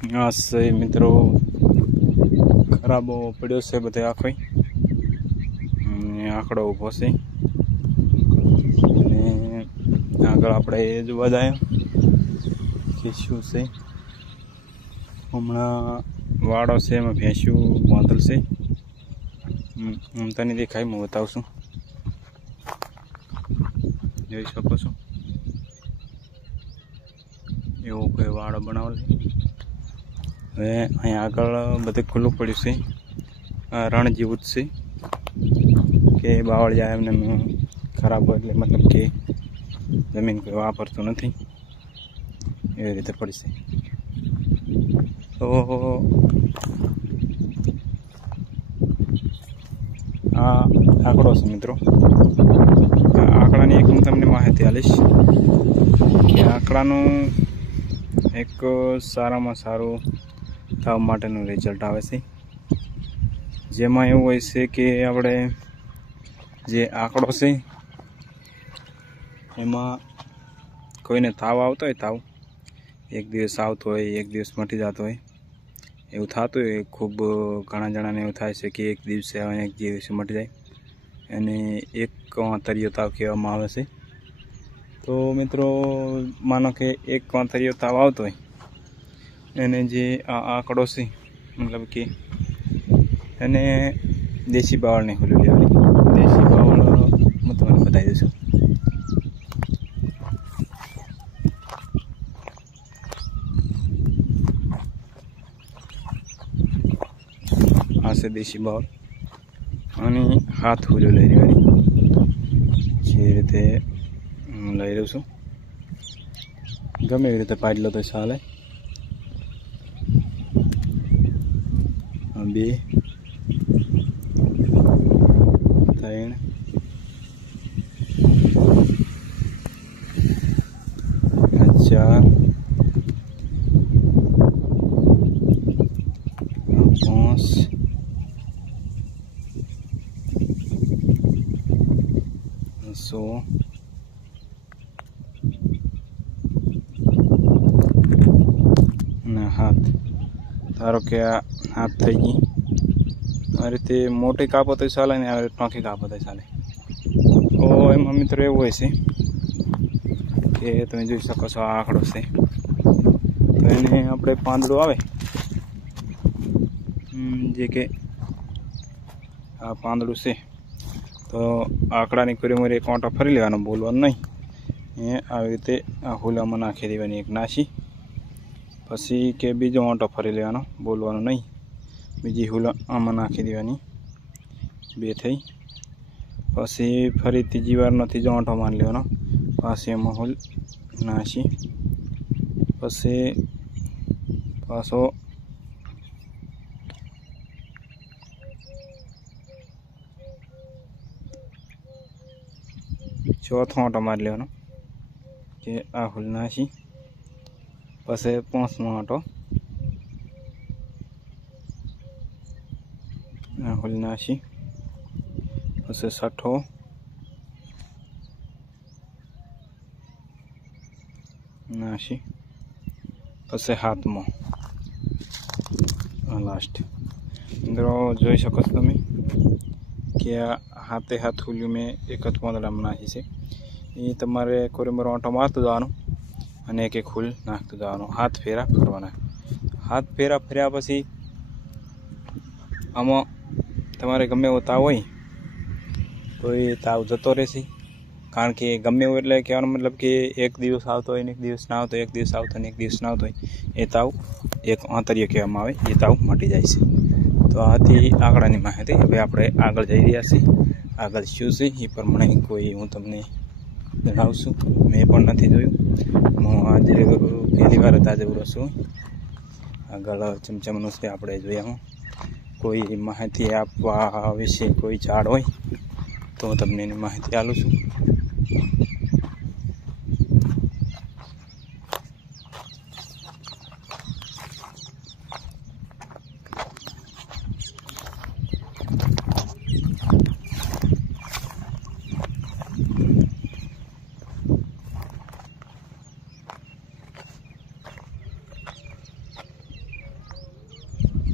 આ છે મિત્રો ખરાબો પડ્યો છે બધે આખો આંકડો ઊભો છે અને આગળ આપણે જોવા જાય કે શું છે. હમણાં વાડો છે એમાં ભેંસ્યું બાંધલ છે. તને દેખાય હું બતાવું છું, જોઈ શકો છો. એવો કોઈ વાડો બનાવેલ છે. હવે અહીંયા આગળ બધે ખુલ્લું પડ્યું છે, રણ જેવું જ છે કે બાવળ જાય એમને ખરાબ હોય એટલે મતલબ કે જમીન કોઈ વાપરતું નથી એવી રીતે પડી છે. તો આ આંકડો છે મિત્રો. આંકડાની એક હું તમને માહિતી આપીશ કે આંકડાનું એક સારામાં સારું થવા માટેનું રિઝલ્ટ આવે છે, જેમાં એવું હોય છે કે આપણે જે આંકડો છે એમાં કોઈને તાવ આવતો હોય, તાવ એક દિવસ આવતો હોય, એક દિવસ મટી જતો હોય, એવું થતું હોય. ખૂબ ઘણા જણાને એવું થાય છે કે એક દિવસે આવે એક દિવસે મટી જાય, અને એક વાંતરિયો તાવ કહેવામાં આવે છે. તો મિત્રો માનો કે એક વાંતરિયો તાવ આવતો હોય એને જે આ આંકડો છે મતલબ કે એને દેશી બાવળની ખુલ્લી લેવાની. દેશી બાવળ હું તમને બતાવી દઉં છું. આ છે દેશી બાવળ અને હાથ ખુલ્લો લઈ લેવાની. જે રીતે હું લઈ રહ્યો છું, ગમે એવી રીતે પાડી લો તો ચાલે. 2 3 4 5 6 અને હાથ. ધારો કે આ હાથ થઈ ગઈ. આ રીતે મોટી કાપો તો ચાલે ને આ રીતે ટોંકી કાપો તો ચાલે. તો એમાં મિત્રો એવું હોય છે કે તમે જોઈ શકો છો આ આંકડો છે. તો એને આપણે પાંદડું આવે જે કે આ પાંદડું છે, તો આંકડાની કોરીમોરી એક કાંટો ફરી લેવાનો, બોલવાનું નહીં. એ આવી રીતે આ હુલામાં નાખી દેવાની એક નાશી, પછી કે બીજો આંટો ફરી લેવાનો, બોલવાનું નહીં. બીજી હુલા આમાં નાખી દેવાની, 2 થઈ. પછી ફરી ત્રીજી વારનો ત્રીજો આંટો મારી લેવાનો, પાછી એમાં હુલ નાશી, પછી પાછો ચોથો આંટો મારી લેવાનો કે આ હુલ નાશી, પછી 5મો આંટો આ હુલ નાશી, પછી 6થો નાશી, પછી 7મો લાસ્ટ. મિત્રો જોઈ શકો છો તમે કે આ હાથે હાથ હુલ્યું મેં એક જ પાંદડામાં નાખી છે. એ તમારે કોરીમોરો આંટો મારતું જવાનું અને એક એક હુલ નાખતું જવાનું, હાથ ફેરા ફરવાના. હાથ ફેરા ફર્યા પછી આમાં તમારે ગમે એવો તાવ હોય તો એ તાવ જતો રહેશે. કારણ કે ગમે એવું એટલે કહેવાનો મતલબ કે એક દિવસ આવતો હોય ને એક દિવસ ના આવતો હોય, એક દિવસ આવતો ને એક દિવસ ના આવતો હોય, એ તાવ એક આંતરિયો કહેવામાં આવે, એ તાવ મટી જાય છે. તો આથી આંકડાની માહિતી. હવે આપણે આગળ જઈ રહ્યા છીએ. આગળ શું છે એ પ્રમાણે કોઈ હું તમને જણાવશું. મેં પણ નથી જોયું, હું આજે પહેલી વાર જ આજે છું. આગળ ચમચમનું છે આપણે જોયા. કોઈ માહિતી આપવા વિશે કોઈ ઝાડ હોય તો હું તમને એની માહિતી આપું છું.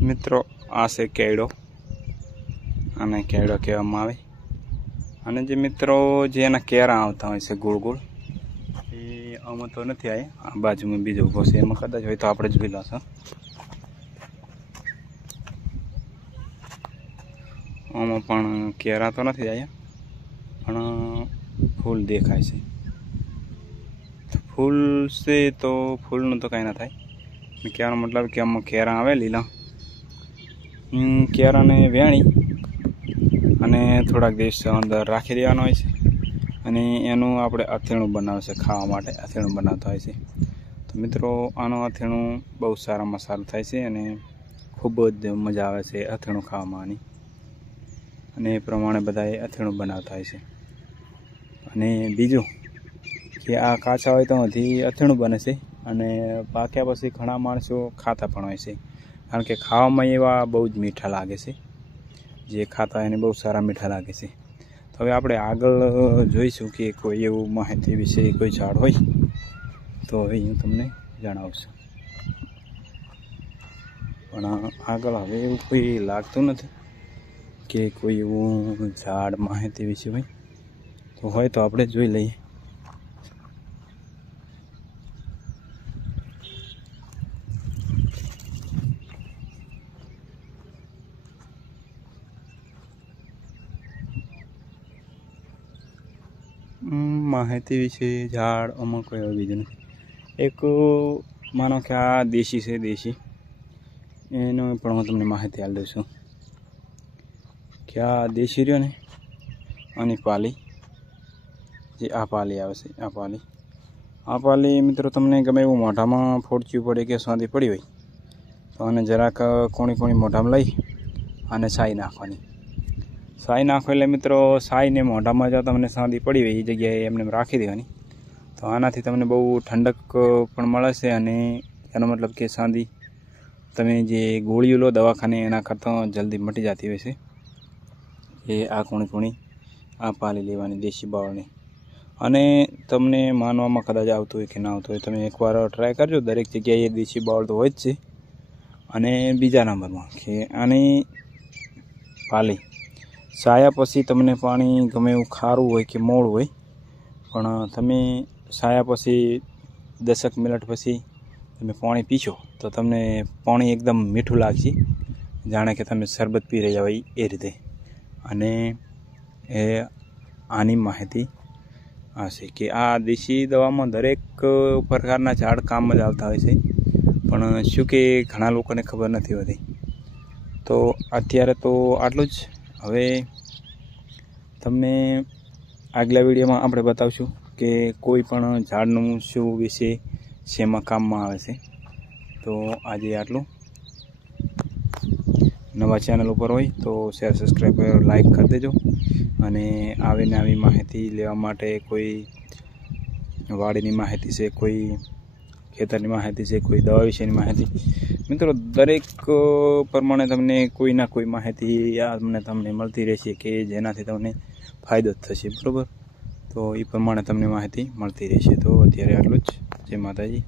મિત્રો આ છે કેળો, આને કેળો કહેવામાં આવે. અને જે મિત્રો જે એના કેરા આવતા હોય છે ગોળ ગોળ, એ આમાં તો નથી આવ્યા. આ બાજુમાં બીજો ઊભો છે, એમાં કદાચ હોય તો આપણે જોઈ લઈશું. આમાં પણ કેરા તો નથી આવ્યા, પણ ફૂલ દેખાય છે. ફૂલ છે તો ફૂલનું તો કાંઈ ના થાય. કહેવાનો મતલબ કે આમાં કેરા આવે લીલા, કેરાને વેણી અને થોડાક દિવસ અંદર રાખી દેવાનો હોય છે. અને એનું આપણે અથેણું બનાવે છે, ખાવા માટે અથેણું બનાવતા હોય છે. તો મિત્રો આનું અથેણું બહુ સારામાં સારું થાય છે અને ખૂબ જ મજા આવે છે અથેણું ખાવામાં. અને એ પ્રમાણે બધાએ અથેણું બનાવતા હોય છે. અને બીજું કે આ કાચા હોય તો હજી અથેણું બને છે, અને પાક્યા પછી ઘણા માણસો ખાતા પણ હોય છે, કારણ કે ખાવામાં એવા બહુ જ મીઠા લાગે છે. જે ખાતા એને બહુ સારા મીઠા લાગે છે. તો હવે આપણે આગળ જોઈશું કે કોઈ એવું માહિતી વિશે કોઈ ઝાડ હોય તો હવે હું તમને જણાવશું. પણ આગળ હવે એવું કોઈ લાગતું નથી કે કોઈ એવું ઝાડ માહિતી વિશે હોય. તો હોય તો આપણે જોઈ લઈએ. માહિતી વિશે ઝાડ આમાં કોઈ એવું બીજું નથી. એક માનો કે આ દેશી છે, દેશી એનો પણ હું તમને માહિતી આપી દઉં છું કે આ દેશી રહ્યો ને, આની પાલી જે આ પાલી આવે છે, આ પાલી મિત્રો તમને ગમે એવું મોઢામાં ફોડચ્યું પડે કે સાંધી પડી હોય તો આને જરાક કોણી કોણી મોઢામાં લઈ અને સાઈ નાખવાની. સાઈ નાખો એટલે મિત્રો સાઈને મોઢામાં જો તમને સાંધી પડી હોય એ જગ્યાએ એમને રાખી દેવાની. તો આનાથી તમને બહુ ઠંડક પણ મળે છે, અને એનો મતલબ કે સાંધી તમે જે ગોળીઓ લો દવાખાને એના કરતાં જલ્દી મટી જતી હોય છે. એ આ કોણી આ પાલી લેવાની દેશી બાવળની. અને તમને માનવામાં કદાચ આવતું હોય કે ના આવતું હોય, તમે એકવાર ટ્રાય કરજો. દરેક જગ્યાએ દેશી બાવળ તો હોય જ છે. અને બીજા નંબરમાં કે આની પાલી સાયા પછી તમને પાણી ગમે એવું ખારું હોય કે મોળું હોય, પણ તમે સાયા પછી 10 મિનિટ પછી તમે પાણી પીશો તો તમને પાણી એકદમ મીઠું લાગશે, જાણે કે તમે શરબત પી રહ્યા હોય એ રીતે. અને એ આની માહિતી આ છે કે આ દેશી દવામાં દરેક પ્રકારના ઝાડ કામમાં જ આવતા હોય છે, પણ શું કે ઘણા લોકોને ખબર નથી હોતી. તો અત્યારે તો આટલું જ. હવે તમને આગલા વિડીયોમાં આપણે બતાવશું કે કોઈ પણ ઝાડનું શું વિશે શેમાં કામમાં આવે છે. તો આજે આટલું. નવા ચેનલ ઉપર હોય તો શેર, સબસ્ક્રાઈબ, લાઈક કરી દેજો. અને આવીને આવી માહિતી લેવા માટે કોઈ વાડીની માહિતી છે, કોઈ ખેતરની માહિતી છે, કોઈ દવા વિશેની માહિતી, મિત્રો દરેક પ્રમાણે તમને કોઈ ના કોઈ માહિતી તમને મળતી રહેશે કે જેનાથી તમને ફાયદો જ થશે, બરાબર. તો એ પ્રમાણે તમને માહિતી મળતી રહેશે. તો અત્યારે આટલું જ. જય માતાજી.